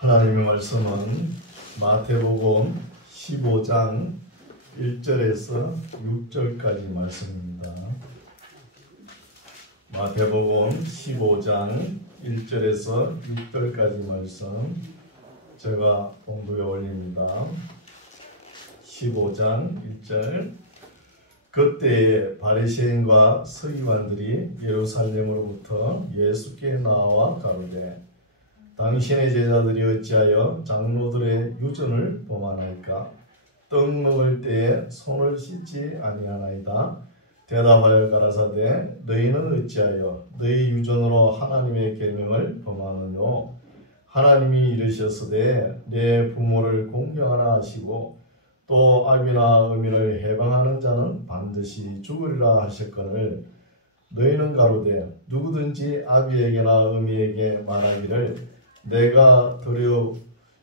하나님의 말씀은 마태복음 15장 1절에서 6절까지 말씀입니다. 마태복음 15장 1절에서 6절까지 말씀 제가 공부에 올립니다. 15장 1절. 그때 바리새인과 서기관들이 예루살렘으로부터 예수께 나와 가로되 당신의 제자들이 어찌하여 장로들의 유전을 범하나이까? 떡 먹을 때에 손을 씻지 아니하나이다. 대답하여 가라사대 너희는 어찌하여 너희 유전으로 하나님의 계명을 범하느뇨? 하나님이 이르셨으되 내 부모를 공경하라 하시고 또 아비나 어미를 해방하는 자는 반드시 죽으리라 하셨거늘 너희는 가로되 누구든지 아비에게나 어미에게 말하기를 내가 드려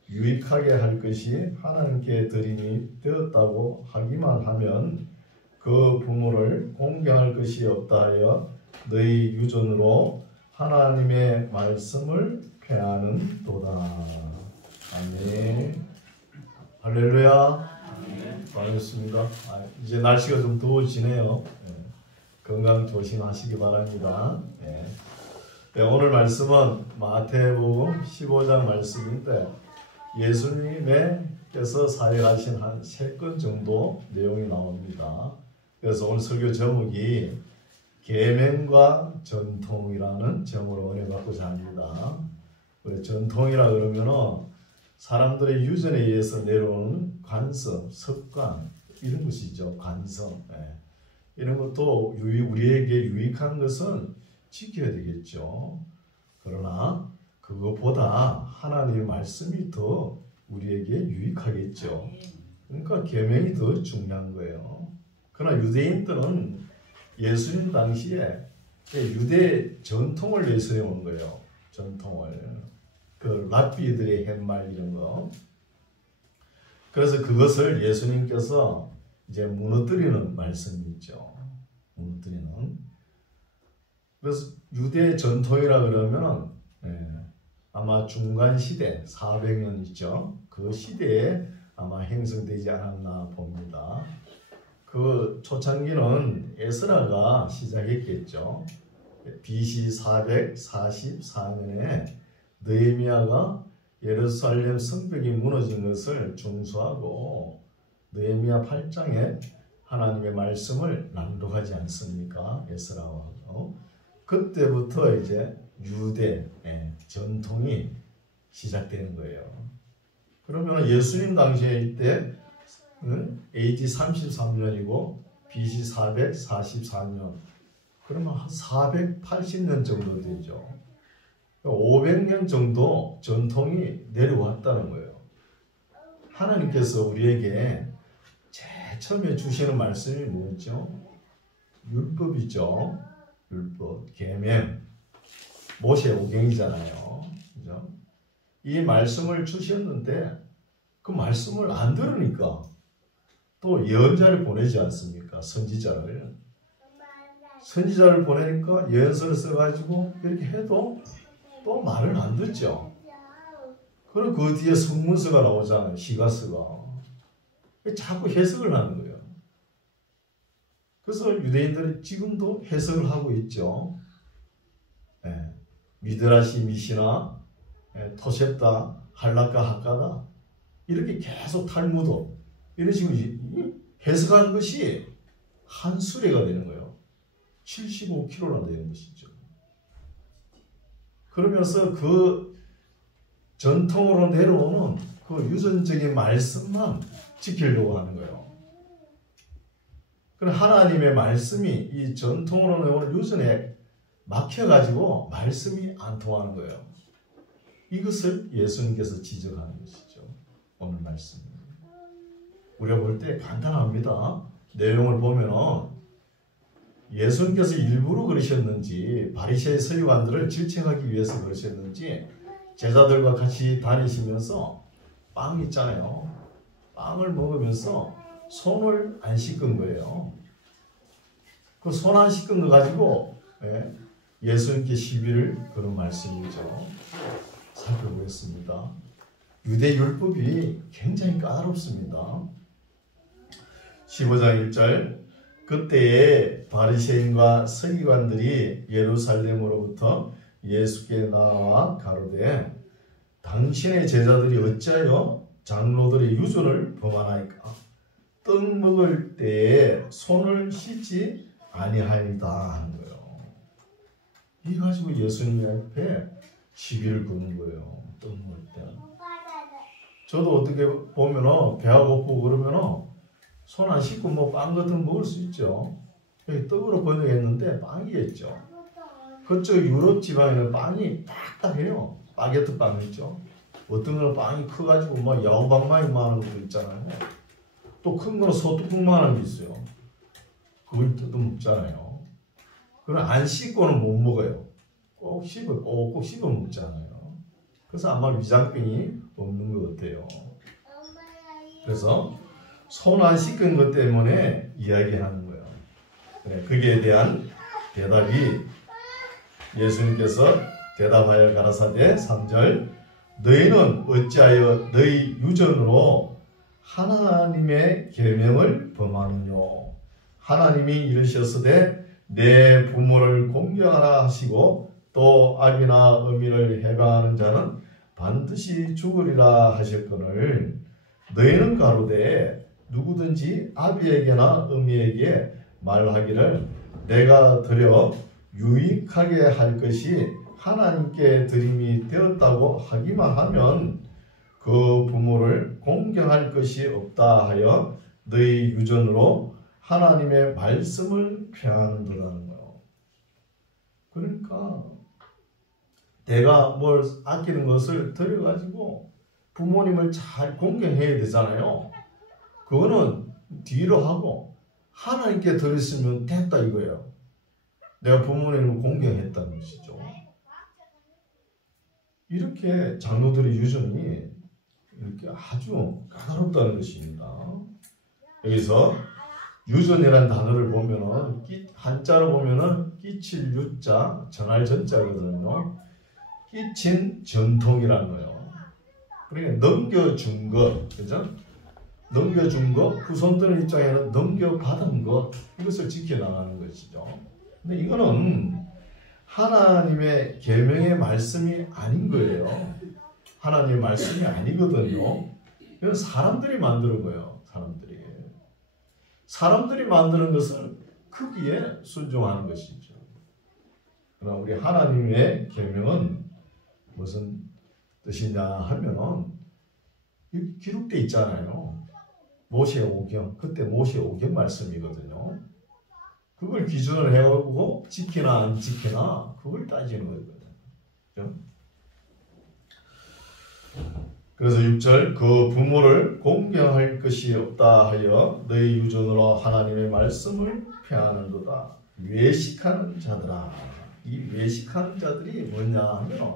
유익하게 할 것이 하나님께 드림이 되었다고 하기만 하면 그 부모를 공경할 것이 없다 하여 너희 유전으로 하나님의 말씀을 폐하는 도다. 아멘. 할렐루야. 반갑습니다. 이제 날씨가 좀 더워지네요. 건강 조심하시기 바랍니다. 오늘 말씀은 마태복음 15장 말씀인데 예수님께서 사역하신 한 3건 정도 내용이 나옵니다. 그래서 오늘 설교 제목이 계명과 전통이라는 제목으로 은혜 받고자 합니다. 전통이라 그러면은 사람들의 유전에 의해서 내려오는 관습, 습관 이런 것이죠. 관성. 이런 것도 우리에게 유익한 것은 지켜야 되겠죠. 그러나 그것보다 하나님의 말씀이 더 우리에게 유익하겠죠. 그러니까 계명이 더 중요한 거예요. 그러나 유대인들은 예수님 당시에 유대 전통을 내세운 거예요. 전통을. 그 랍비들의 팻말 이런 거. 그래서 그것을 예수님께서 이제 무너뜨리는 말씀이 있죠. 무너뜨리는. 그래서 유대 전통이라 그러면 아마 중간 시대 400년 있죠. 그 시대에 아마 형성되지 않았나 봅니다. 그 초창기는 에스라가 시작했겠죠. BC 444년에 느헤미야가 예루살렘 성벽이 무너진 것을 중수하고 느헤미야 8장에 하나님의 말씀을 낭독하지 않습니까? 에스라와. 그때부터 이제 유대 전통이 시작되는 거예요. 그러면 예수님 당시에 이때 AD 33년이고 BC 444년 그러면 한 480년 정도 되죠. 500년 정도 전통이 내려왔다는 거예요. 하나님께서 우리에게 제일 처음에 주시는 말씀이 뭐였죠? 율법이죠. 율법, 계명, 모세 오경이잖아요. 그죠? 이 말씀을 주셨는데 그 말씀을 안 들으니까 또 예언자를 보내지 않습니까? 선지자를. 선지자를 보내니까 예언서를 써가지고 이렇게 해도 또 말을 안 듣죠. 그럼 그 뒤에 성문서가 나오잖아요. 시가서가. 자꾸 해석을 하는 거예요. 그래서 유대인들은 지금도 해석을 하고 있죠. 미드라시 미시나, 토셉다, 할라카 하카다 이렇게 계속 탈무드 이런 식으로 해석하는 것이 한 수레가 되는 거예요. 75kg나 되는 것이죠. 그러면서 그 전통으로 내려오는 그 유전적인 말씀만 지키려고 하는 거예요. 그럼 하나님의 말씀이 이 전통으로 내려오는 유전에 막혀가지고 말씀이 안 통하는 거예요. 이것을 예수님께서 지적하는 것이죠. 오늘 말씀. 우리가 볼 때 간단합니다. 내용을 보면은 예수님께서 일부러 그러셨는지 바리새인 서기관들을 질책하기 위해서 그러셨는지 제자들과 같이 다니시면서 빵 있잖아요. 빵을 먹으면서 손을 안 씻은 거예요. 그 손 안 씻은 거 가지고 예수님께 시비를 거는 말씀이죠. 살펴보겠습니다. 유대 율법이 굉장히 까다롭습니다. 15장 1절 그때에 바리새인과 서기관들이 예루살렘으로부터 예수께 나와 가로되 당신의 제자들이 어찌하여 장로들의 유전을 범하나이까? 떡 먹을 때에 손을 씻지 아니하이다 하는 거예요. 이 가지고 예수님 앞에 시비를 거는 거예요. 떡 먹을 때. 저도 어떻게 보면은 배가 고프고 그러면은 손 안 씻고 뭐 빵 같은 거 먹을 수 있죠. 여기 떡으로 번역했는데 빵이겠죠. 그쪽 유럽 지방에는 빵이 딱딱해요. 바게트 빵 있죠. 어떤 거는 빵이 커가지고 막 야구방망이 만한 것도 있잖아요. 또 큰 거는 소뚜껑만한 게 있어요. 그걸 뜯어 먹잖아요. 그건 안 씻고는 못 먹어요. 꼭 씹어 먹잖아요. 그래서 아마 위장병이 없는 것 같아요. 그래서 손 안 씻은 것 때문에 이야기하는 거예요. 거기에 대한 대답이 예수님께서 대답하여 가라사대 3절 너희는 어찌하여 너희 유전으로 하나님의 계명을 범하느뇨. 하나님이 이르셨으되 내 부모를 공경하라 하시고 또 아비나 어미를 해방하는 자는 반드시 죽으리라 하셨거늘 너희는 가로되 누구든지 아비에게나 어미에게 말하기를 내가 드려 유익하게 할 것이 하나님께 드림이 되었다고 하기만 하면 그 부모를 공경할 것이 없다 하여 너희 유전으로 하나님의 말씀을 폐하는도라는 거예요. 그러니까 내가 뭘 아끼는 것을 드려가지고 부모님을 잘 공경해야 되잖아요. 그거는 뒤로 하고 하나님께 드렸으면 됐다 이거예요. 내가 부모님을 공경했다는 것이죠. 이렇게 장로들의 유전이 이렇게 아주 까다롭다는 것입니다. 여기서 유전이라는 단어를 보면은 한자로 보면은 끼칠 유자, 전할 전자거든요. 끼친 전통이라는 거예요. 그러니까 넘겨준 것, 그죠? 넘겨준 것, 후손들 입장에는 넘겨받은 것, 이것을 지켜나가는 것이죠. 근데 이거는 하나님의 계명의 말씀이 아닌 거예요. 하나님의 말씀이 아니거든요. 이건 사람들이 만드는 거예요. 사람들이 만드는 것을 크기에 순종하는 것이죠. 그러나 우리 하나님의 계명은 무슨 뜻이냐 하면은 기록되어 있잖아요. 모세 오경, 그때 모세 오경 말씀이거든요. 그걸 기준을 해오고 지키나 안 지키나 그걸 따지는 거거든요. 그래서 6절 그 부모를 공경할 것이 없다 하여 너희 유전으로 하나님의 말씀을 폐하는도다. 외식하는 자들아. 이 외식하는 자들이 뭐냐 하면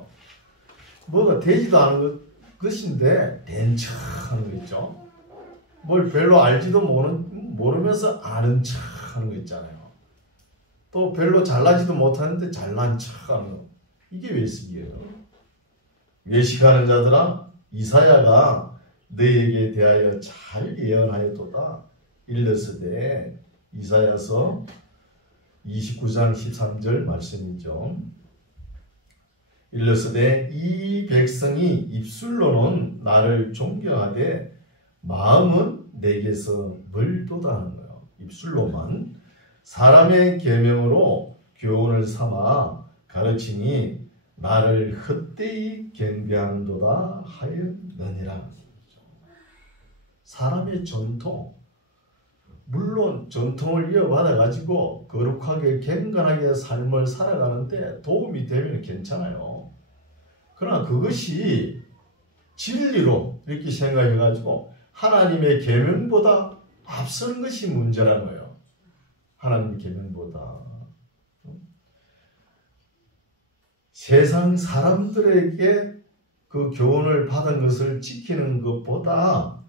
뭐가 되지도 않은 것인데 된 척 하는 거 있죠. 뭘 별로 알지도 모르면서 아는 척 하는 거 있잖아요. 또 별로 잘나지도 못하는데 잘난 척 하는 거. 이게 외식이에요. 외식하는 자들아 이사야가 너희에게 대하여 잘 예언하였도다. 일렀으되 이사야서 29장 13절 말씀이죠. 일렀으되 이 백성이 입술로는 나를 존경하되 마음은 내게서 멀도다 하는 거예요. 입술로만 사람의 계명으로 교훈을 삼아 가르치니 나를 헛되이 경배하는도다 하였느니라. 사람의 전통, 물론 전통을 이어받아 가지고 거룩하게 경건하게 삶을 살아가는데 도움이 되면 괜찮아요. 그러나 그것이 진리로 이렇게 생각해 가지고 하나님의 계명보다 앞서는 것이 문제라는 거예요. 하나님의 계명보다. 세상 사람들에게 그 교훈을 받은 것을 지키는 것보다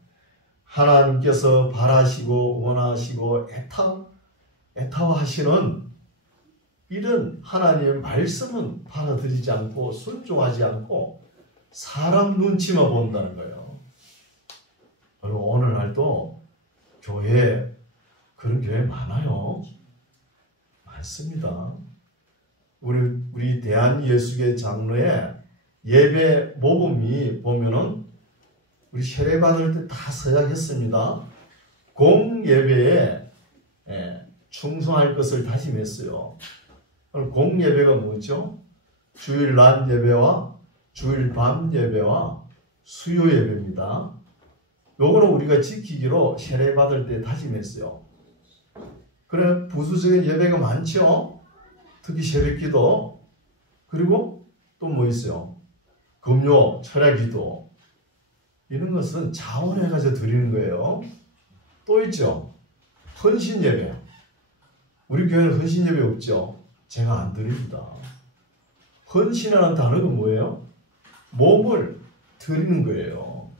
하나님께서 바라시고 원하시고 애타워하시는 이런 하나님의 말씀은 받아들이지 않고 순종하지 않고 사람 눈치만 본다는 거예요. 그리고 오늘날도 교회, 그런 교회 많아요. 많습니다. 우리 대한예수계 장로의 예배 모범이 보면은 우리 세례 받을 때 다 서약했습니다. 공예배에 충성할 것을 다짐했어요. 공예배가 뭐죠? 주일 낮 예배와 주일 밤 예배와 수요 예배입니다. 요거는 우리가 지키기로 세례 받을 때 다짐했어요. 그래, 부수적인 예배가 많죠? 특히 새벽기도, 그리고 또 뭐 있어요? 금요, 철야기도. 이런 것은 자원해가지고 드리는 거예요. 또 있죠? 헌신예배. 우리 교회는 헌신예배 없죠? 제가 안 드립니다. 헌신이라는 단어가 뭐예요? 몸을 드리는 거예요.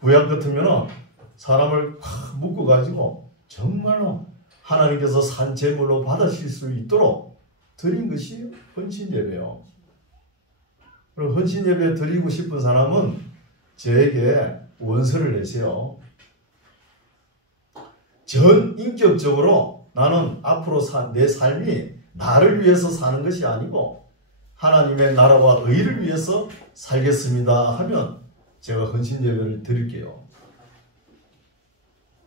구약 같으면 사람을 확 묶어가지고 정말로 하나님께서 산 제물로 받으실 수 있도록 드린 것이 헌신예배요. 그럼 헌신예배 드리고 싶은 사람은 저에게 원서를 내세요. 전 인격적으로 나는 앞으로 내 삶이 나를 위해서 사는 것이 아니고 하나님의 나라와 의를 위해서 살겠습니다 하면 제가 헌신예배를 드릴게요.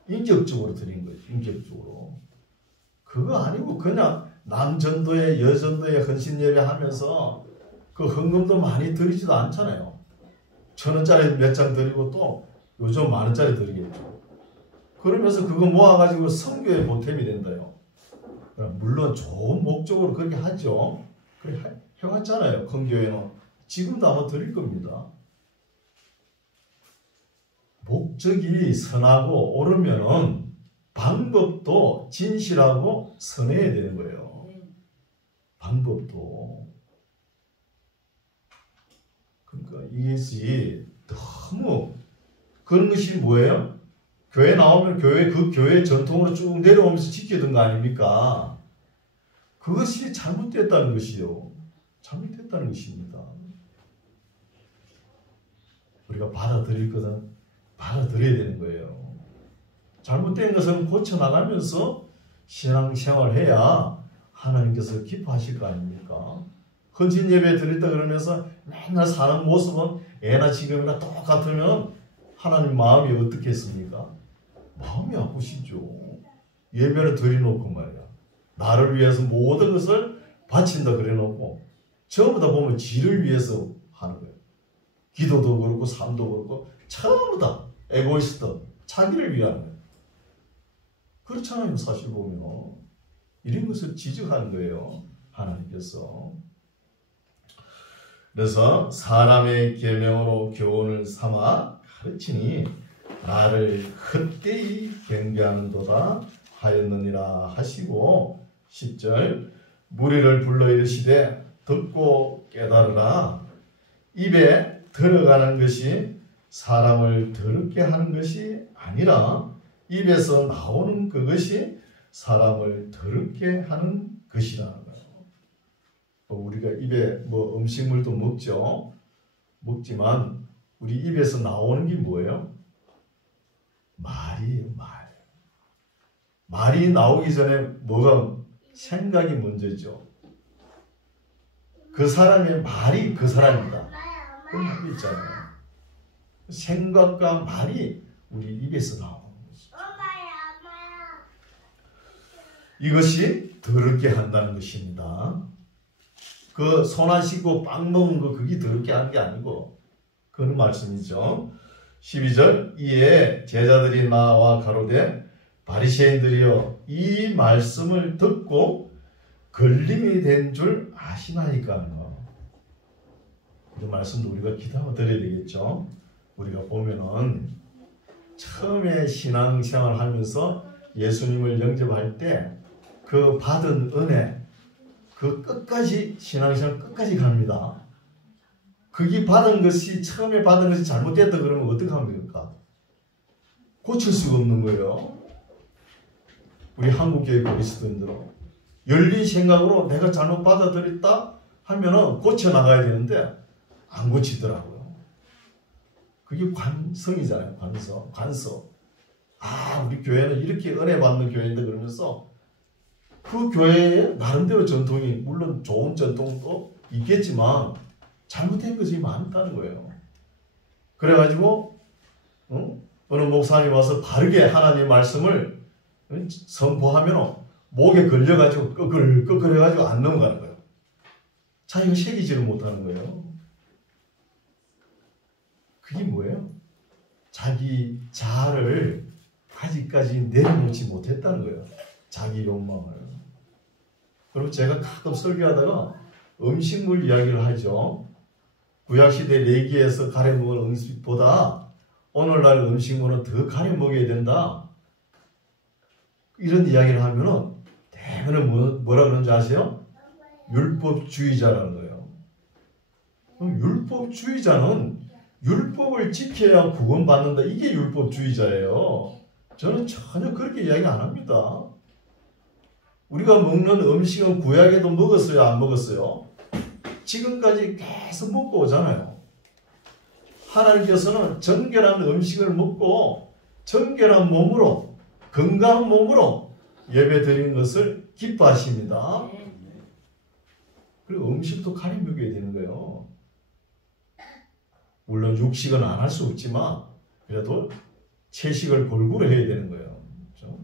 인격적으로 드린 거예요. 인격적으로. 그거 아니고 그냥 남전도회 여전도회 헌신예배 하면서 그 헌금도 많이 드리지도 않잖아요. 1,000원짜리 몇 장 드리고 또 요즘 10,000원짜리 드리겠죠. 그러면서 그거 모아가지고 선교에 보탬이 된다요. 물론 좋은 목적으로 그렇게 하죠. 그렇게 해왔잖아요. 큰 교회는. 지금도 아마 드릴 겁니다. 목적이 선하고 옳으면은 방법도 진실하고 선해야 되는 거예요. 방법도. 그러니까 이것이 너무 그런 것이 뭐예요? 교회 나오면 그 교회 전통으로 쭉 내려오면서 지키던 거 아닙니까? 그것이 잘못됐다는 것이요. 잘못됐다는 것입니다. 우리가 받아들일 것은 받아들여야 되는 거예요. 잘못된 것은 고쳐나가면서 신앙생활을 해야 하나님께서 기뻐하실 거 아닙니까? 헌신 예배 드렸다 그러면서 맨날 사는 모습은 애나 지금이나 똑같으면 하나님 마음이 어떻겠습니까? 마음이 아프시죠. 예배를 드려놓고 말이야. 나를 위해서 모든 것을 바친다 그래놓고 전부 다 보면 지를 위해서 하는 거예요. 기도도 그렇고 삶도 그렇고 전부 다 에고이스트, 자기를 위한 거예요. 그렇잖아요. 사실 보면 이런 것을 지적하는 거예요. 하나님께서. 그래서 사람의 계명으로 교훈을 삼아 가르치니 나를 헛되이 경배하는도다 하였느니라 하시고 10절 무리를 불러 이르시되 듣고 깨달으라. 입에 들어가는 것이 사람을 더럽게 하는 것이 아니라 입에서 나오는 그것이 사람을 더럽게 하는 것이라는 거예요. 우리가 입에 뭐 음식물도 먹지만 우리 입에서 나오는 게 뭐예요? 말이에요. 말이 나오기 전에 뭐가 생각이 먼저죠. 그 사람의 말이 그 사람이다. 그런 말이 있잖아요. 생각과 말이 우리 입에서 나오는 것이죠. 이것이 더럽게 한다는 것입니다. 그 손 안 씻고 빵 먹은 거 그게 더럽게 하는 게 아니고 그런 말씀이죠. 12절 이에 제자들이 나와 가로되 바리새인들이여 이 말씀을 듣고 걸림이 된 줄 아시나이까요. 이 말씀도 우리가 기도하고 드려야 되겠죠. 우리가 보면은 처음에 신앙생활 하면서 예수님을 영접할 때 그 받은 은혜 그 끝까지 신앙생활 끝까지 갑니다. 그게 받은 것이 처음에 받은 것이 잘못됐다 그러면 어떻게 합니까? 고칠 수가 없는 거예요. 우리 한국교회 그리스도인들은 열린 생각으로 내가 잘못 받아들였다 하면은 고쳐 나가야 되는데 안 고치더라고요. 그게 관성이잖아요. 관서. 우리 교회는 이렇게 은혜 받는 교회인데 그러면서 그 교회에 나름대로 전통이 물론 좋은 전통도 있겠지만 잘못된 것이 많다는 거예요. 그래가지고 어느 목사님 와서 바르게 하나님 말씀을 선포하면 목에 걸려가지고 끄끌끄끌해가지고 안 넘어가는 거예요. 자기가 새기지를 못하는 거예요. 그게 뭐예요? 자기 자아를 아직까지 내려놓지 못했다는 거예요. 자기 욕망을. 그리고 제가 가끔 설교하다가 음식물 이야기를 하죠. 구약시대 레기에서 가려먹을 음식보다 오늘날 음식물은 더 가려먹어야 된다. 이런 이야기를 하면은 대부분 뭐라 그러는지 아세요? 율법주의자라는 거예요. 그럼 율법주의자는 율법을 지켜야 구원받는다. 이게 율법주의자예요. 저는 전혀 그렇게 이야기 안 합니다. 우리가 먹는 음식은 구약에도 먹었어요? 안 먹었어요? 지금까지 계속 먹고 오잖아요. 하나님께서는 정결한 음식을 먹고 정결한 몸으로 건강한 몸으로 예배 드리는 것을 기뻐하십니다. 그리고 음식도 가려 먹여야 되는 거예요. 물론 육식은 안 할 수 없지만 그래도 채식을 골고루 해야 되는 거예요. 그렇죠?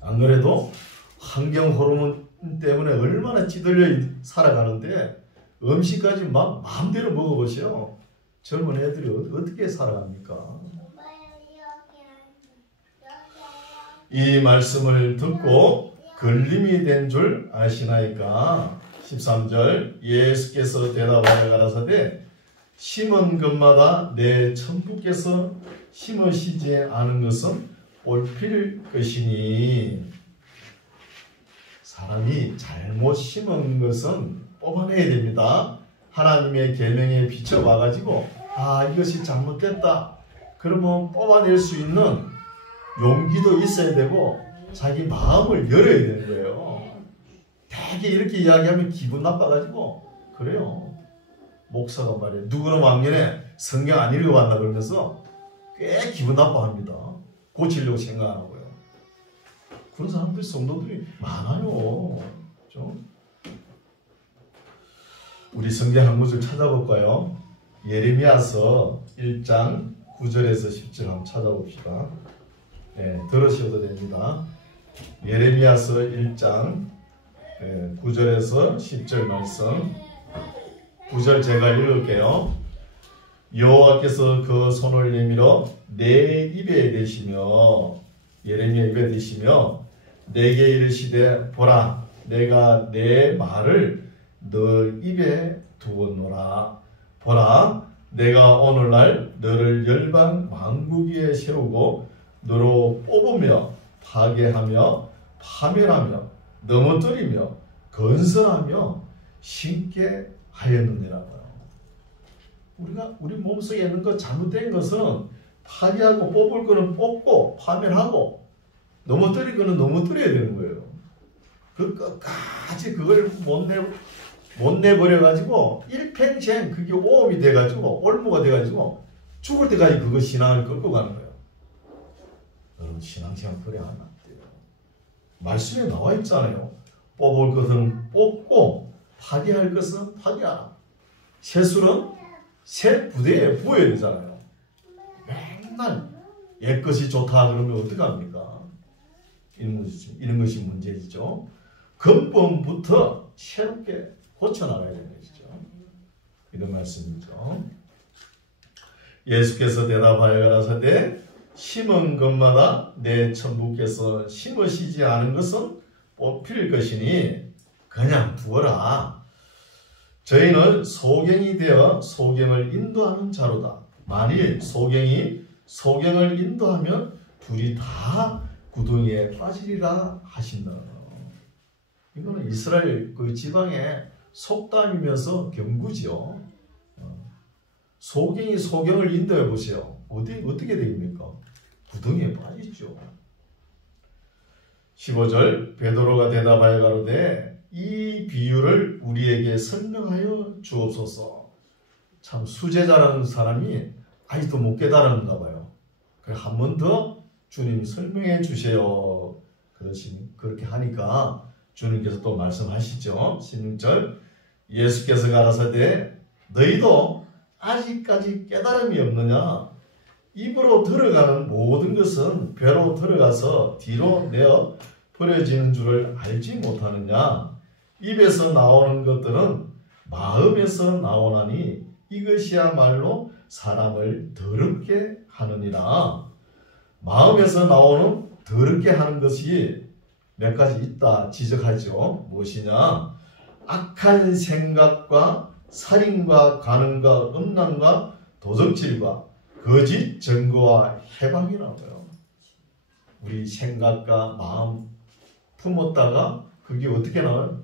안 그래도 환경 호르몬 때문에 얼마나 찌들려 살아가는데 음식까지 막 마음대로 먹어보세요. 젊은 애들이 어떻게 살아갑니까? 이 말씀을 듣고 걸림이 된 줄 아시나이까? 13절 예수께서 대답하여 가라사대 심은 것마다 내 천부께서 심으시지 않은 것은 올필 것이니 사람이 잘못 심은 것은 뽑아내야 됩니다. 하나님의 계명에 비춰봐가지고 이것이 잘못됐다. 그러면 뽑아낼 수 있는 용기도 있어야 되고 자기 마음을 열어야 되는 거예요. 되게 이렇게 이야기하면 기분 나빠가지고 그래요. 목사가 말이에요. 누구는 왕년에 성경 안 읽어봤나 그러면서 꽤 기분 나빠합니다. 고치려고 생각 안 하고요. 그런 사람들이 성도들이 많아요. 그렇죠? 우리 성경 한 구절 찾아볼까요? 예레미야서 1장 9절에서 10절 한번 찾아봅시다. 네, 들으셔도 됩니다. 예레미야서 1장 9절에서 10절 말씀. 9절 제가 읽을게요. 여호와께서 그 손을 내밀어 내 입에 대시며 예레미야 입에 대시며 내게 이르시되 보라 내가 내 말을 너 입에 두었노라. 보라 내가 오늘날 너를 열방 만국 위에 세우고 너로 뽑으며 파괴하며 파멸하며 넘어뜨리며 건설하며 심게 하였느니라고요. 우리 몸속에 있는 것 잘못된 것은 파괴하고 뽑을 거는 뽑고 파멸하고 넘어뜨릴 거는 넘어뜨려야 되는 거예요. 그 끝까지 그걸 못 내버려가지고 일평생 그게 오염이 돼가지고 올무가 돼가지고 죽을 때까지 그거 신앙을 끌고 가는 거예요. 여러분 신앙생활 그래 하면 안 돼요. 말씀에 나와 있잖아요. 뽑을 것은 뽑고 파괴할 것은 파괴하라. 새술은 새 부대에 부어야 되잖아요. 맨날 옛것이 좋다 그러면 어떡합니까? 이런 것이 문제이죠. 근본부터 새롭게 고쳐나가야 되는 것이죠. 이런 말씀이죠. 예수께서 대답하여 가라사대 심은 것마다 내 천부께서 심으시지 않은 것은 뽑힐 것이니 그냥 두어라. 저희는 소경이 되어 소경을 인도하는 자로다. 만일 소경이 소경을 인도하면 둘이 다 구덩이에 빠지리라 하신다. 이거는 이스라엘 그 지방의 속담이면서 경구지요. 소경이 소경을 인도해 보세요. 어떻게 됩니까? 구덩이에 빠지죠. 15절 베드로가 대답하여 가로되 이 비유를 우리에게 설명하여 주옵소서. 참 수제자라는 사람이 아직도 못 깨달았는가 봐요. 그래 한 번 더 주님 설명해 주세요. 그렇게 하니까 주님께서 또 말씀하시죠. 16절 예수께서 가라사대 너희도 아직까지 깨달음이 없느냐? 입으로 들어가는 모든 것은 배로 들어가서 뒤로 내어 버려지는 줄을 알지 못하느냐? 입에서 나오는 것들은 마음에서 나오나니 이것이야말로 사람을 더럽게 하느니라. 마음에서 나오는 더럽게 하는 것이 몇 가지 있다 지적하죠. 무엇이냐? 악한 생각과 살인과 간음과 음란과 도적질과 거짓 증거와 해방이라고요. 우리 생각과 마음 품었다가 그게 어떻게 나와요?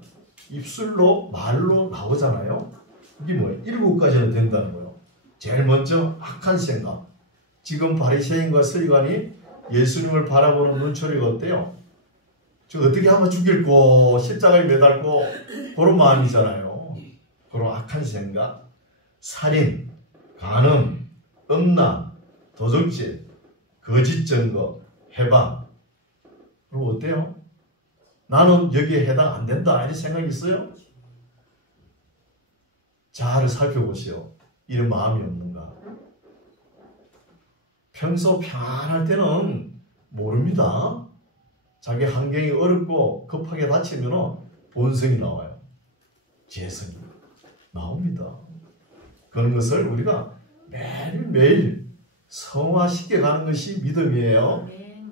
입술로 말로 나오잖아요. 이게 뭐예요? 7가지나 된다는 거예요. 제일 먼저 악한 생각. 지금 바리새인과 서기관이 예수님을 바라보는 눈초리가 어때요? 저 어떻게 하면 죽일고 십자가에 매달고 그런 마음이잖아요. 그런 악한 생각, 살인, 간음, 음란, 도적질, 거짓 증거, 해방. 그럼 어때요? 나는 여기에 해당 안 된다 이런 생각이 있어요? 잘 살펴보시오. 이런 마음이 없는가? 평소 평안할 때는 모릅니다. 자기 환경이 어렵고 급하게 다치면 본성이 나와요. 재성이 나옵니다. 그런 것을 우리가 매일매일 성화시켜 가는 것이 믿음이에요.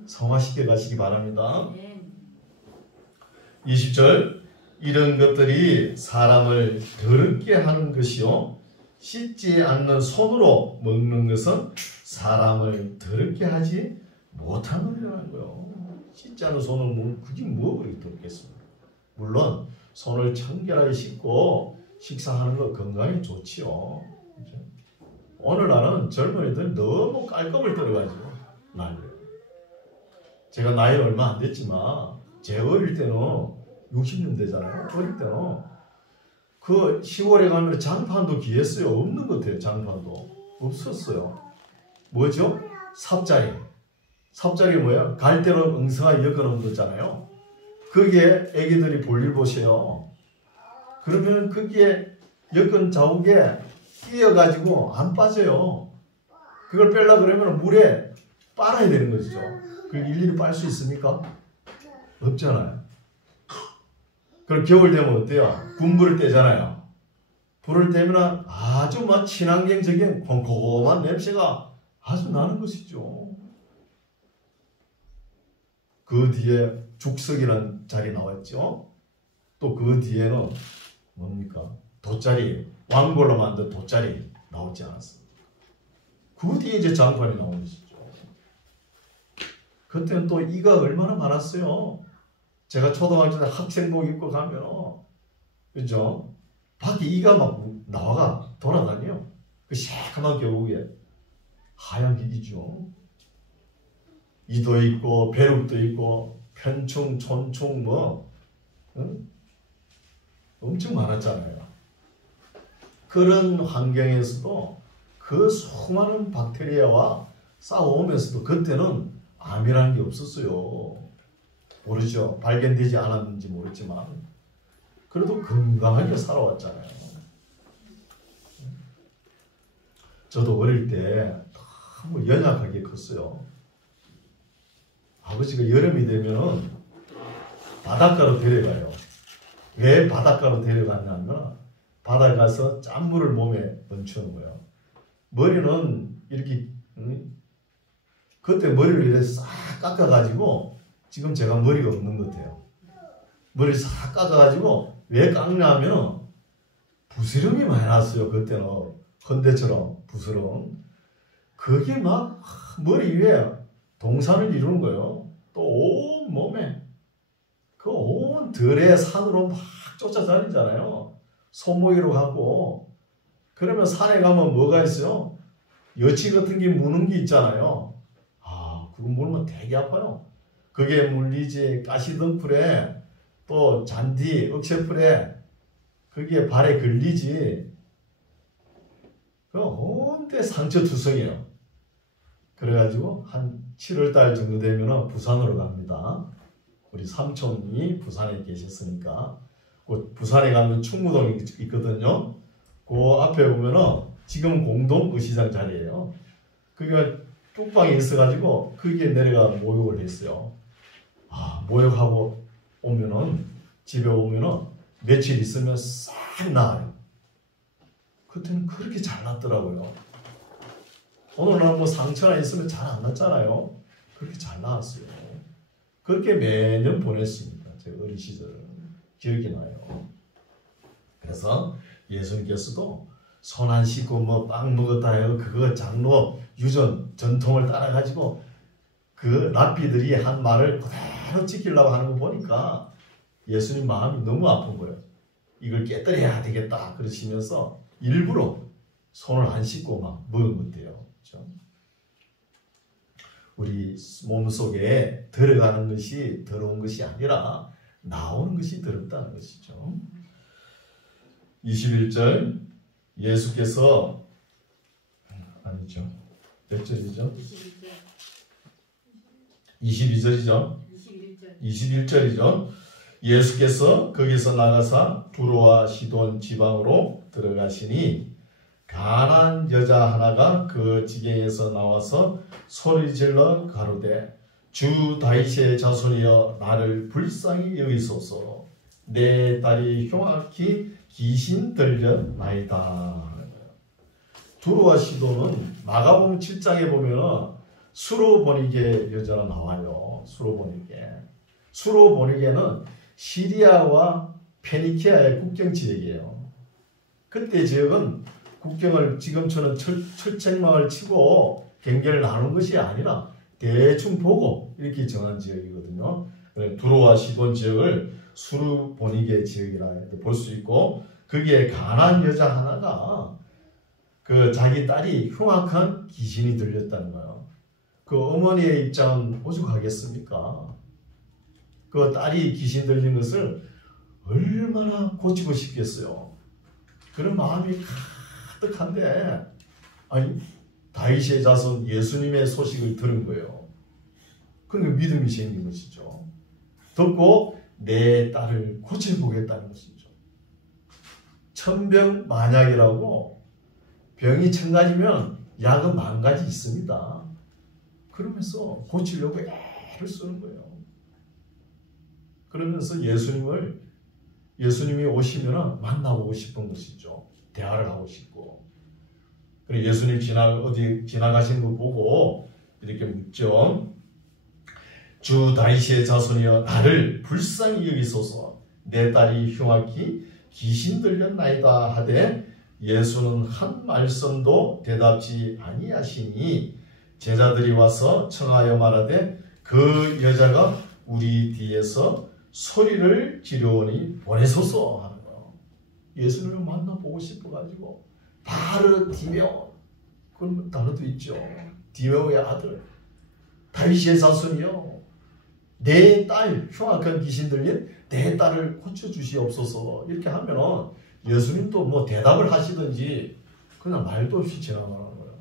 성화시켜 가시기 바랍니다. 20절 이런 것들이 사람을 더럽게 하는 것이요 씻지 않는 손으로 먹는 것은 사람을 더럽게 하지 못하느냐는 거예요. 씻지 않는 손을 먹는 그게 뭐 그렇게 더럽겠습니까? 물론 손을 청결하게 씻고 식사하는 거 건강에 좋지요. 그렇죠? 오늘날은 젊은이들 너무 깔끔을 떨어가지고 난리예요. 제가 나이 얼마 안 됐지만 제 어릴 때는 60년대잖아요. 어릴 때는 그 10월에 가면 장판도 귀했어요. 없는 것 같아요. 장판도 없었어요. 뭐죠? 삽자리. 삽자리 뭐예요? 갈대로 엉성하게 엮어놓은 거 있잖아요. 거기에 애기들이 볼일 보세요. 그러면 거기에 엮은 자국에 끼어가지고 안 빠져요. 그걸 빼려고 그러면 물에 빨아야 되는 것이죠. 그걸 일일이 빨 수 있습니까? 없잖아요. 그럼 겨울 되면 어때요? 군불을 떼잖아요. 불을 떼면 아주 막 친환경적인 콩콩한 냄새가 아주 나는 것이죠. 그 뒤에 죽석이라는 자리 나왔죠. 또 그 뒤에는 뭡니까? 돗자리, 왕골로 만든 돗자리 나오지 않았습니까? 그 뒤에 이제 장판이 나오는 것이죠. 그때는 또 이가 얼마나 많았어요. 제가 초등학교 때 학생복 입고 가면, 그죠? 밖에 이가 막 나와가 돌아다녀요. 그 새까만 겨우에 하얀 게 이죠. 이도 있고, 배룩도 있고, 편충, 촌충, 응? 엄청 많았잖아요. 그런 환경에서도 그 수많은 박테리아와 싸워오면서도 그때는 암이라는 게 없었어요. 모르죠. 발견되지 않았는지 모르지만 그래도 건강하게 살아왔잖아요. 저도 어릴 때 너무 연약하게 컸어요. 아버지가 여름이 되면 바닷가로 데려가요. 왜 바닷가로 데려갔냐면 바다에 가서 짠물을 몸에 얹혀놓은 거예요. 머리는 이렇게 그때 머리를 이렇게 싹 깎아가지고 지금 제가 머리가 없는 것 같아요. 머리를 싹 깎아가지고 왜 깎냐면 부스럼이 많이 났어요. 그때는 헌대처럼 부스럼. 그게 막 머리 위에 동산을 이루는 거예요. 또 온 몸에 그 온 들의 산으로 막 쫓아다니잖아요. 손목이로 가고. 그러면 산에 가면 뭐가 있어요? 여치 같은 게 무는 게 있잖아요. 아, 그거 물면 되게 아파요. 그게 물리지 가시등불에 또 잔디, 억새풀에 거기에 발에 걸리지. 온데 상처투성이에요. 그래가지고 한 7월달 정도 되면 부산으로 갑니다. 우리 삼촌이 부산에 계셨으니까 부산에 가면 충무동이 있거든요. 그 앞에 보면은 지금 공동의시장 자리예요. 그게 뚝방에 있어가지고 거기에 내려가 모욕을 했어요. 모욕하고 오면은 집에 오면은 며칠 있으면 싹 나아요. 그때는 그렇게 잘 났더라고요. 오늘은 뭐 상처가 있으면 잘 안 났잖아요. 그렇게 잘 나왔어요. 그렇게 매년 보냈습니다. 제 어린 시절은 기억이 나요. 그래서 예수님께서도 손 안 씻고 뭐 빵 먹었다 해요. 그거 장로 유전 전통을 따라가지고 그 랍비들이 한 말을 그대로 지키려고 하는 거 보니까 예수님 마음이 너무 아픈 거예요. 이걸 깨뜨려야 되겠다 그러시면서 일부러 손을 안 씻고 막 먹은 것대요. 그렇죠? 우리 몸속에 들어가는 것이 더러운 것이 아니라 나오는 것이 더럽다는 것이죠. 21절 예수께서 아니죠. 몇 절이죠? 22절이죠. 21절이죠. 예수께서 거기서 나가사 두로와 시돈 지방으로 들어가시니 가난한 여자 하나가 그 지경에서 나와서 소리질러 가로되 주 다윗의 자손이여 나를 불쌍히 여기소서 내 딸이 흉악히 귀신 들렸나이다. 두로와 시돈은 마가복음 7장에 보면 수로보니게 여자가 나와요. 수로보니게는 시리아와 페니키아의 국경 지역이에요. 그때 지역은 국경을 지금처럼 철책망을 치고 경계를 나눈 것이 아니라 대충 보고 이렇게 정한 지역이거든요. 두로와 시돈 지역을 수로보니게 지역이라 볼 수 있고 거기에 가난한 여자 하나가 그 자기 딸이 흉악한 귀신이 들렸다는 거예요. 그 어머니의 입장은 오죽하겠습니까? 그 딸이 귀신 들린 것을 얼마나 고치고 싶겠어요. 그런 마음이 가득한데 아니 다윗의 자손 예수님의 소식을 들은 거예요. 그러니까 믿음이 생긴 것이죠. 듣고 내 딸을 고쳐보겠다는 것이죠. 천병만약이라고 병이 1000가지면 약은 10,000가지 있습니다. 그러면서 고치려고 애를 쓰는 거예요. 그러면서 예수님이 오시면 만나보고 싶은 것이죠. 대화를 하고 싶고. 그리고 예수님 어디 지나가신 거 보고 이렇게 묻죠. 주 다윗의 자손이여 나를 불쌍히 여기소서 내 딸이 흉악히 귀신 들렸나이다 하되 예수는 한 말씀도 대답지 아니하시니 제자들이 와서 청하여 말하되 그 여자가 우리 뒤에서 소리를 지르오니 보내소서 하는 거예요. 예수님을 만나보고 싶어가지고 바르 디메오 그런 단어도 있죠. 디메오의 아들 다윗의 자손이요 내 딸 흉악한 귀신 들린 내 딸을 고쳐주시옵소서 이렇게 하면은 예수님도 뭐 대답을 하시든지 그냥 말도 없이 지나가는 거예요.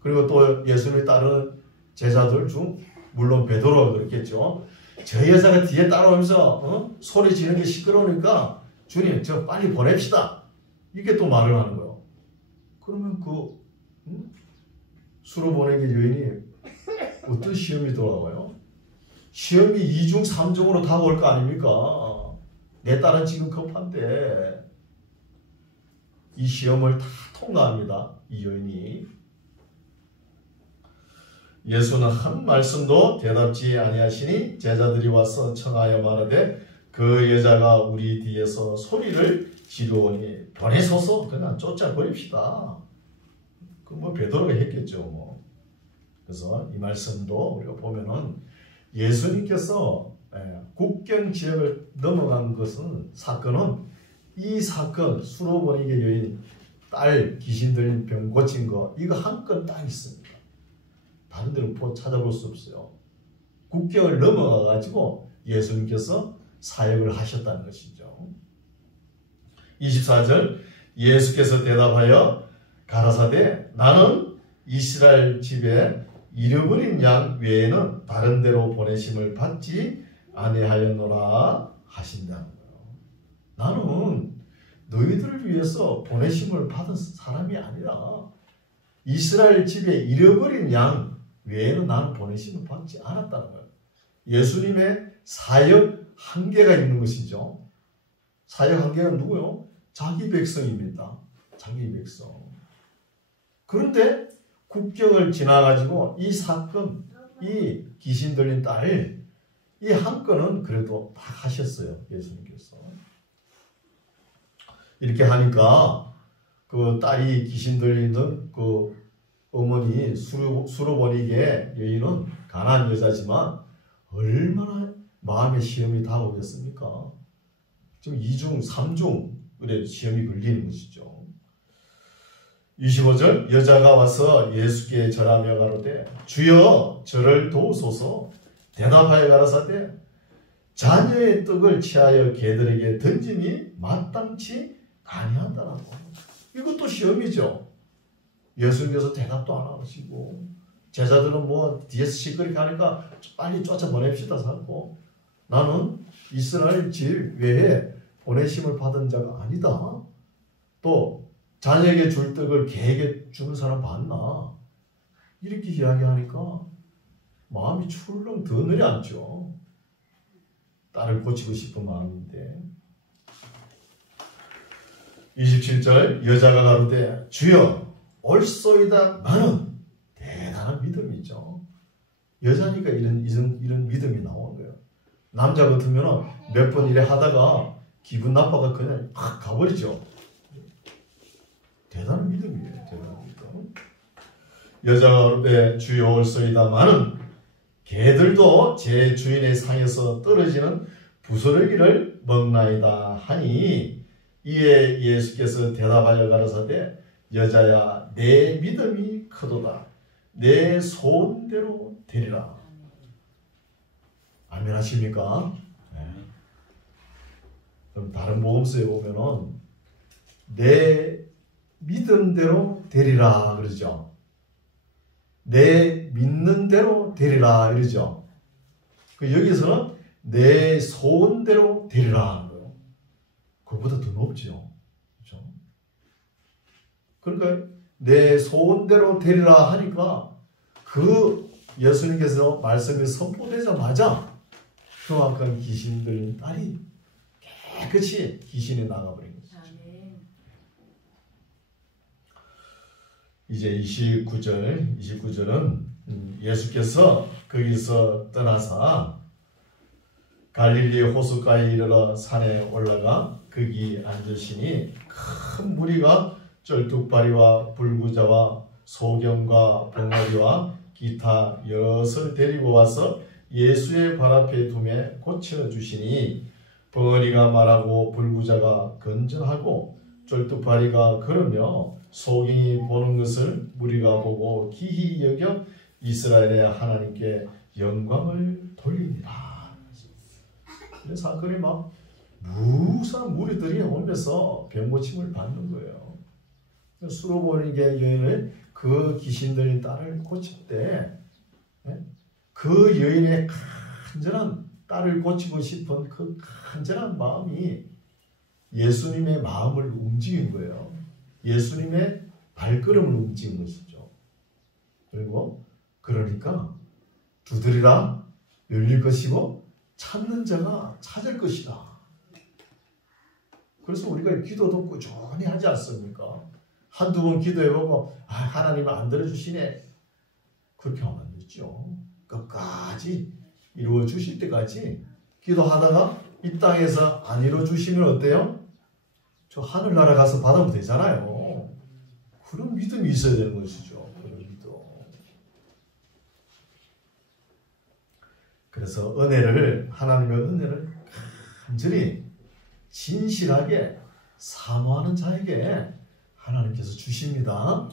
그리고 또 예수님이 따르는 제자들 중 물론 베드로가 그렇겠죠. 저 여자가 뒤에 따라오면서 소리 지르는 게 시끄러우니까 주님 저 빨리 보냅시다. 이렇게 또 말을 하는 거예요. 그러면 수로 보내기 여인이 어떤 시험이 돌아와요? 시험이 2중 3중으로 다가올 거 아닙니까? 내 딸은 지금 급한데 이 시험을 다 통과합니다. 이 여인이. 예수는 한 말씀도 대답지 아니하시니 제자들이 와서 청하여 말하되 그 여자가 우리 뒤에서 소리를 지르오니 보내소서 그냥 쫓아버립시다. 그 뭐 베드로가 했겠죠. 뭐. 그래서 이 말씀도 우리가 보면은 예수님께서 국경 지역을 넘어간 사건은 이 사건 수로보니게 여인 딸 귀신 들린 병 고친 거 이거 한 건 딱 있습니다. 다른 데는 찾아볼 수 없어요. 국경을 넘어가 가지고 예수님께서 사역을 하셨다는 것이죠. 24절 예수께서 대답하여 가라사대 나는 이스라엘 집에 잃어버린 양 외에는 다른 데로 보내심을 받지 아니하였노라 하신다는 거예요. 나는 너희들을 위해서 보내심을 받은 사람이 아니라 이스라엘 집에 잃어버린 양 외에는 나는 보내심을 받지 않았다는 거예요. 예수님의 사역 한계가 있는 것이죠. 사역 한계가 누구요? 자기 백성입니다. 자기 백성. 그런데 국경을 지나가지고 이 사건, 이 귀신 들린 딸, 이 한 건은 그래도 다 하셨어요. 예수님께서. 이렇게 하니까 그 딸이 귀신 들리는 그 어머니 수로보니게 여인은 가난한 여자지만 얼마나 마음의 시험이 다가오겠습니까? 지금 2중, 3중 그래 시험이 걸리는 것이죠. 25절 여자가 와서 예수께 절하며 가로되 주여 저를 도우소서. 대답하여 가라사대 자녀의 떡을 취하여 개들에게 던짐이 마땅치 아니한다라고. 이것도 시험이죠. 예수님께서 대답도 안 하시고 제자들은 뭐 뒤에서 시끄럽게 하니까 빨리 쫓아보냅시다 하고 나는 이스라엘 집 외에 보내심을 받은 자가 아니다. 또 자녀에게 줄 떡을 개에게 주는 사람 봤나? 이렇게 이야기하니까 마음이 출렁 더 내려앉죠. 딸을 고치고 싶은 마음인데. 27절 여자가 가로되 주여 옳소이다 마는 대단한 믿음이죠. 여자니까 이런 믿음이 나오는 거예요. 남자 같으면 몇 번 이래 하다가 기분 나빠가 그냥 확 가버리죠. 대단한 믿음이에요. 대단한 믿음. 여자가 가로되 주여 옳소이다마는 개들도 제 주인의 상에서 떨어지는 부스러기를 먹나이다 하니 이에 예수께서 대답하여 가라사대 여자야 내 믿음이 크도다. 내 소원대로 되리라. 아멘 하십니까? 네. 그럼 다른 복음서에 보면은 내 믿음대로 되리라 그러죠. 내 믿는 대로 되리라 이러죠. 여기서는 내 소원대로 되리라 하는 거예요. 그거보다 더 높죠. 그렇죠? 그러니까 내 소원대로 되리라 하니까 그 예수님께서 말씀이 선포되자마자 흉악한 귀신 들린 딸이 깨끗이 귀신이 나가버린 거죠. 이제 29절은 예수께서 거기서 떠나사 갈릴리 호숫가에 이르러 산에 올라가 거기 앉으시니 큰 무리가 쩔뚝발이와 불구자와 소경과 벙어리와 기타 여럿을 데리고 와서 예수의 발 앞에 두매 고쳐 주시니 벙어리가 말하고 불구자가 건전하고 쩔뚝발이가 걸으며 소경이 보는 것을 무리가 보고 기히 여겨 이스라엘의 하나님께 영광을 돌립니다. 이 사건이 막 무수한 무리들이 오면서 병고침을 받는 거예요. 수로보니게 여인을 그 귀신 들린 딸을 고칠 때 그 여인의 간절한 딸을 고치고 싶은 그 간절한 마음이 예수님의 마음을 움직인 거예요. 예수님의 발걸음을 움직인 것이죠. 그리고 그러니까 두드리라 열릴 것이고 찾는 자가 찾을 것이다. 그래서 우리가 기도도 꾸준히 하지 않습니까? 한두 번 기도해보고 하나님은 안 들어주시네. 그렇게 하면 안 되죠. 끝까지 이루어 주실 때까지 기도하다가 이 땅에서 안 이루어 주시면 어때요? 저 하늘나라 가서 받으면 되잖아요. 그런 믿음이 있어야 되는 것이죠. 그런 믿음. 그래서 하나님의 은혜를 간절히 진실하게 사모하는 자에게 하나님께서 주십니다.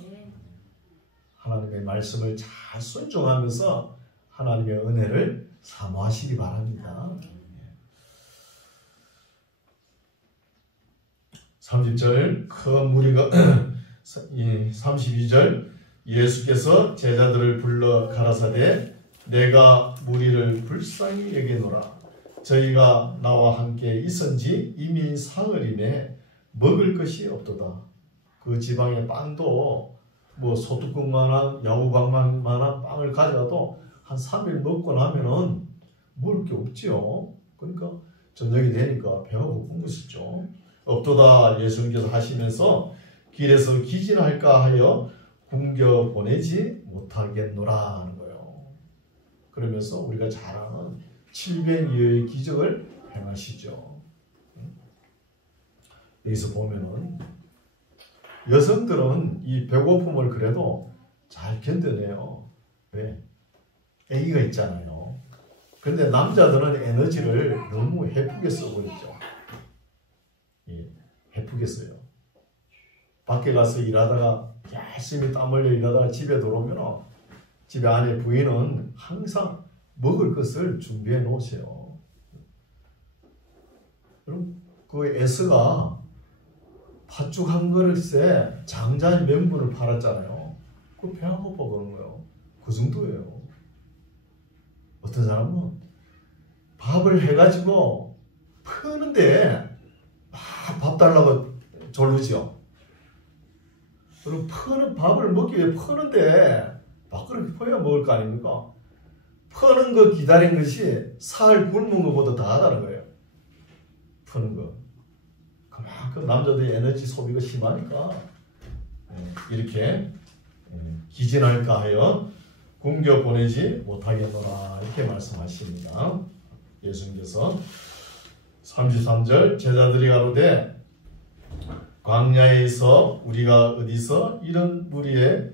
하나님의 말씀을 잘 순종하면서 하나님의 은혜를 사모하시기 바랍니다. 30절 큰 무리가 32절 예수께서 제자들을 불러 가라사대 내가 무리를 불쌍히 여기노라. 저희가 나와 함께 있은지 이미 사흘이네 먹을 것이 없도다. 그 지방의 빵도 뭐 소뚜껑만한 야구방망이만한 빵을 가져가도 한 3일 먹고 나면은 먹을 게 없지요. 그러니까 저녁이 되니까 배가 고픈 것이죠. 없도다 예수님께서 하시면서 길에서 기진할까 하여 굶겨 보내지 못하겠노라 하는 거예요. 그러면서 우리가 잘 아는 700여의 기적을 행하시죠. 여기서 보면은 여성들은 이 배고픔을 그래도 잘 견뎌내요. 왜? 아기가 있잖아요. 근데 남자들은 에너지를 너무 헤프게 써버리죠. 예, 헤프게 써요. 밖에 가서 일하다가 열심히 땀 흘려 일하다가 집에 들어오면 집에 아내 부인은 항상 먹을 것을 준비해 놓으세요. 그럼 그 S가 팥죽 한 그릇에 장자의 명분을 팔았잖아요. 그 배가 고파 그런 거예요. 그 정도예요. 어떤 사람은 밥을 해가지고 퍼는데 막 밥 달라고 졸르죠. 그리고 퍼는 밥을 먹기 위해 퍼는데 막 그렇게 퍼야 먹을 거 아닙니까? 퍼는 거 기다린 것이 살 굶은 것보다 더하다는 거예요. 퍼는 거. 그만큼 남자들의 에너지 소비가 심하니까 이렇게 기진할까 하여 굶겨 보내지 못하겠노라 이렇게 말씀하십니다. 예수님께서 33절 제자들이 가로되 광야에서 우리가 어디서 이런 무리에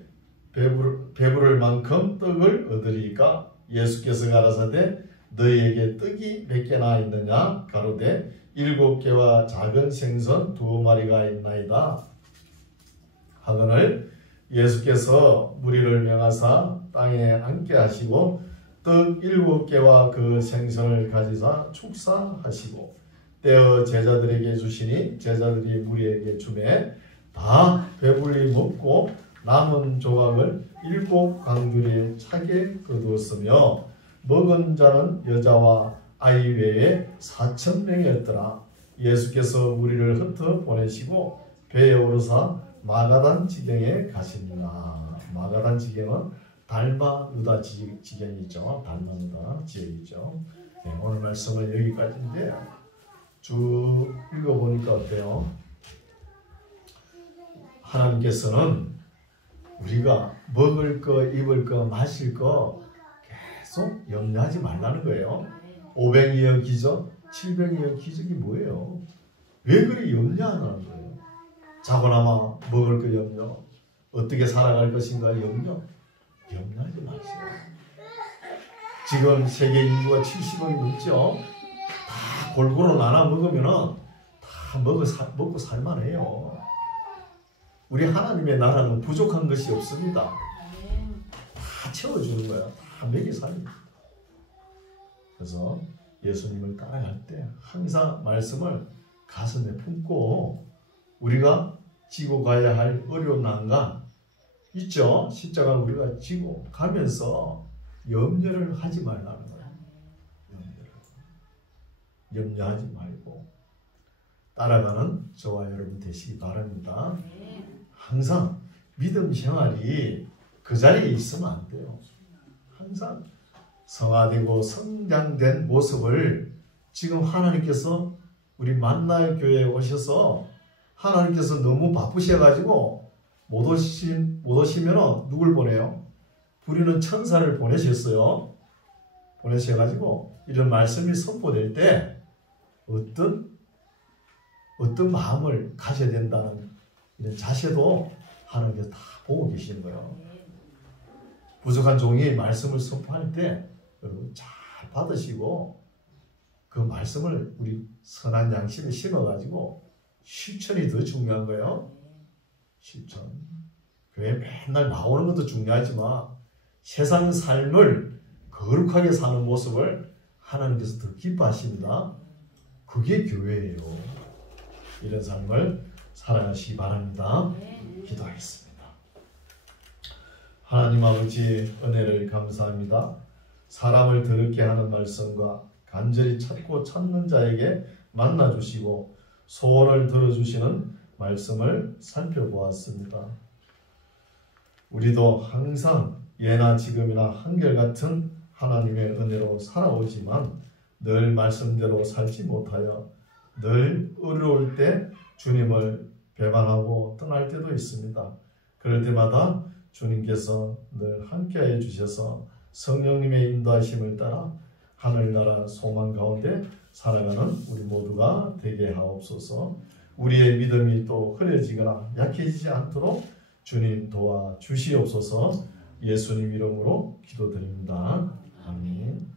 배부를 만큼 떡을 얻으리까? 예수께서 가라사대 너희에게 떡이 몇 개나 있느냐? 가로되 7개와 작은 생선 2마리가 있나이다. 하거늘 예수께서 무리를 명하사 땅에 앉게 하시고 떡 7개와 그 생선을 가지사 축사하시고 떼어 제자들에게 주시니 제자들이 무리에게 주매 다 배불리 먹고 남은 조각을 7강줄에 차게 거두었으며 먹은 자는 여자와 아이 외에 4,000명이었더라. 예수께서 무리를 흩어 보내시고 배에 오르사 마가단 지경에 가십니다. 마가단 지경은 달마누다 지경이죠. 달마누다 지역이죠. 네, 오늘 말씀은 여기까지인데 쭉 읽어보니까 어때요? 하나님께서는 우리가 먹을 거, 입을 거, 마실 거 계속 염려하지 말라는 거예요. 500여의 기적, 700여의 기적이 뭐예요? 왜 그리 염려하는 거예요? 자고나마 먹을 거 염려, 어떻게 살아갈 것인가 염려, 염려하지 마세요. 지금 세계 인구가 70억이 넘죠? 다 골고루 나눠 먹으면 다 먹고 살만해요. 우리 하나님의 나라는 부족한 것이 없습니다. 다 채워주는 거야. 다 먹이 살립니다. 그래서 예수님을 따라갈 때 항상 말씀을 가슴에 품고 우리가 지고 가야 할 어려운 난간 있죠? 십자가를 우리가 지고 가면서 염려를 하지 말라는 거예요. 염려하지 말고 따라가는 저와 여러분 되시기 바랍니다. 항상 믿음 생활이 그 자리에 있으면 안 돼요. 항상 성화되고 성장된 모습을 지금 하나님께서 우리 만나의 교회에 오셔서 하나님께서 너무 바쁘셔가지고 못 오시면 누굴 보내요? 부리는 천사를 보내셨어요. 보내셔가지고 이런 말씀이 선포될 때 어떤 마음을 가져야 된다는 이런 자세도 하나님께서 다 보고 계시는 거예요. 부족한 종이 말씀을 선포할 때 여러분 잘 받으시고 그 말씀을 우리 선한 양심에 심어가지고 실천이 더 중요한 거예요. 실천. 교회 맨날 나오는 것도 중요하지만 세상 삶을 거룩하게 사는 모습을 하나님께서 더 기뻐하십니다. 그게 교회예요. 이런 삶을 살아가시기 바랍니다. 기도하겠습니다. 하나님 아버지, 은혜를 감사합니다. 사람을 더럽게 하는 말씀과 간절히 찾고 찾는 자에게 만나주시고 소원을 들어주시는 말씀을 살펴보았습니다. 우리도 항상 예나 지금이나 한결같은 하나님의 은혜로 살아오지만 늘 말씀대로 살지 못하여 늘 어려울 때 주님을 배반하고 떠날 때도 있습니다. 그럴 때마다 주님께서 늘 함께하여 주셔서 성령님의 인도하심을 따라 하늘나라 소망 가운데 살아가는 우리 모두가 되게 하옵소서. 우리의 믿음이 또 흐려지거나 약해지지 않도록 주님 도와주시옵소서. 예수님 이름으로 기도드립니다. 아멘.